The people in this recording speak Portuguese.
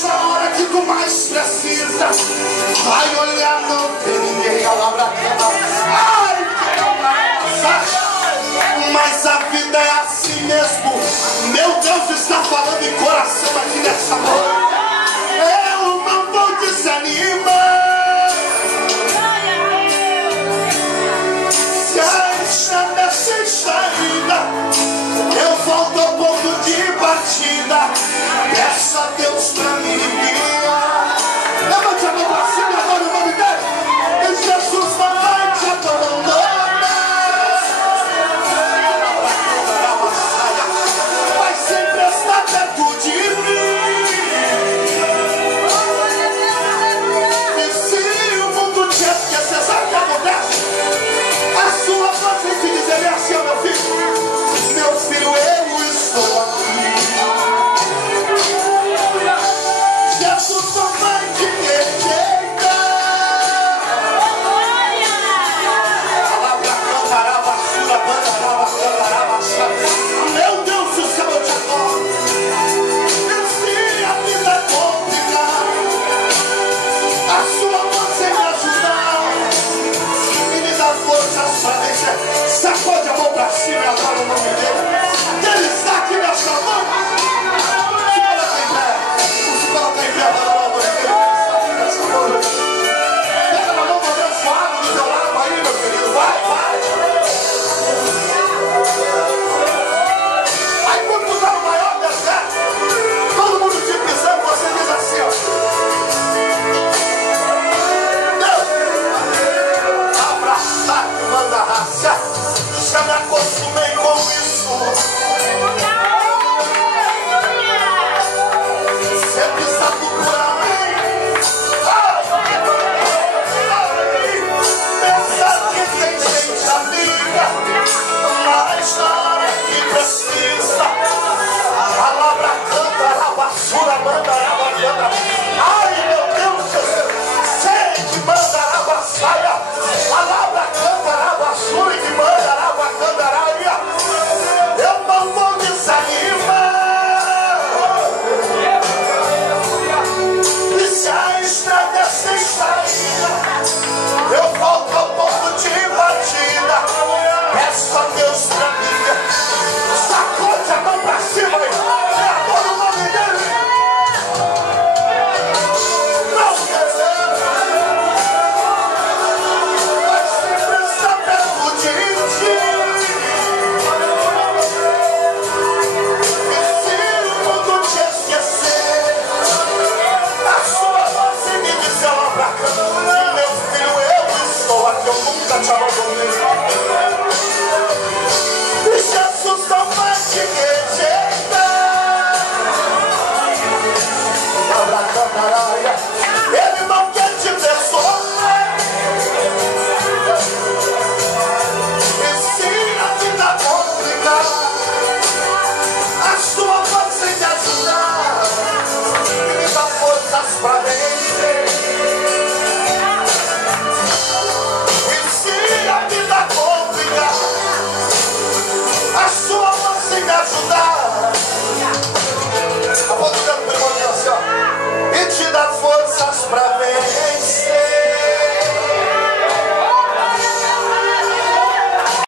Mas na hora que tu mais precisa, vai olhar, não tem ninguém. Ai, mas a vida é assim mesmo. Meu Deus está falando em coração aqui nessa noite. Eu não vou desanimar. Se ainda nessa saída, eu volto ao ponto de partida. Peço a Deus pra me guiar. Levante a mão pra cima agora o nome dele. E Jesus não vai te abandonar. Vai sempre estar perto de mim. E se o mundo te esquecer, sabe o que acontece? A sua voz vem te dizer assim, ó, meu filho, eu estou aqui. Jesus não vai te rejeitar. Palavra cantará, basura, bandará, cantará, basura. Meu Deus do céu, eu te adoro. E se a vida complicar, a sua mão sem me ajudar e me dá forças pra vencer. Sacode a mão pra cima e adora o nome dele. Ele está aqui nessa noite. Se coloca em pé, adora o nome dele. Ele está aqui nessa noite. Pega na mão, abençoado do teu lado aí, meu querido. Vai, vai. Aí quando tu dá o maior deserto, todo mundo te pisando, você diz assim, ó: Deus, abraçar que manda raça. Já me acostumei com isso. Sempre está procurando pensar que tem gente amiga, mas na hora que precisa, a palavra canta, a basura manda a bacana. Ai, meu Deus, sei que manda a bassaia, a palavra canta a basura que manda a bacana. Eu não vou desanimar. E se a estrada sem saída, eu volto ao ponto de partida. Peço a Deus pra mim. Sacode a mão pra cima e adora o nome dele. Não desanima. Vai sempre estar perto de ti. E se o mundo te esquecer, a sua voz me diz ela pra cá. Meu filho, eu estou aqui, eu nunca te abandonei. E Jesus não vai te rejeitar. Abra a câmara.